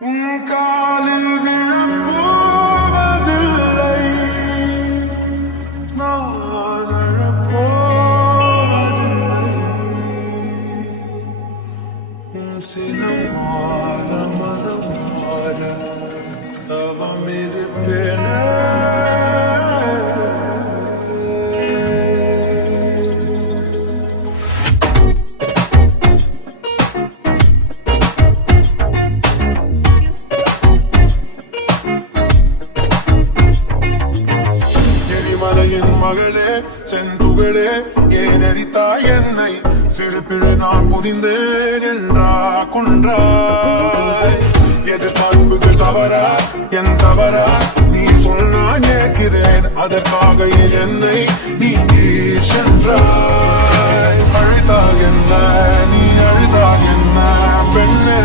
உன் காலில் விழப்போவதில்லை, நான் அழப்போவதில்லை. உன் சினம் மாற மனம் மாற தவம் இருப்பேனே. மலையின் மகளே செந்துகளே ஏன் எரித்தாய் என்னை, சிறு பிழை நான் புரிந்தேன் என்றா கொன்றாய். எதிர்பார்ப்புகள் தவறா என் தவறா, நீ சொன்னான் ஏற்கிறேன், அதற்காக என்னை நீ சென்றாய். அழுதாக என்ன நீ அழுதாக என்ன பெண்ணே.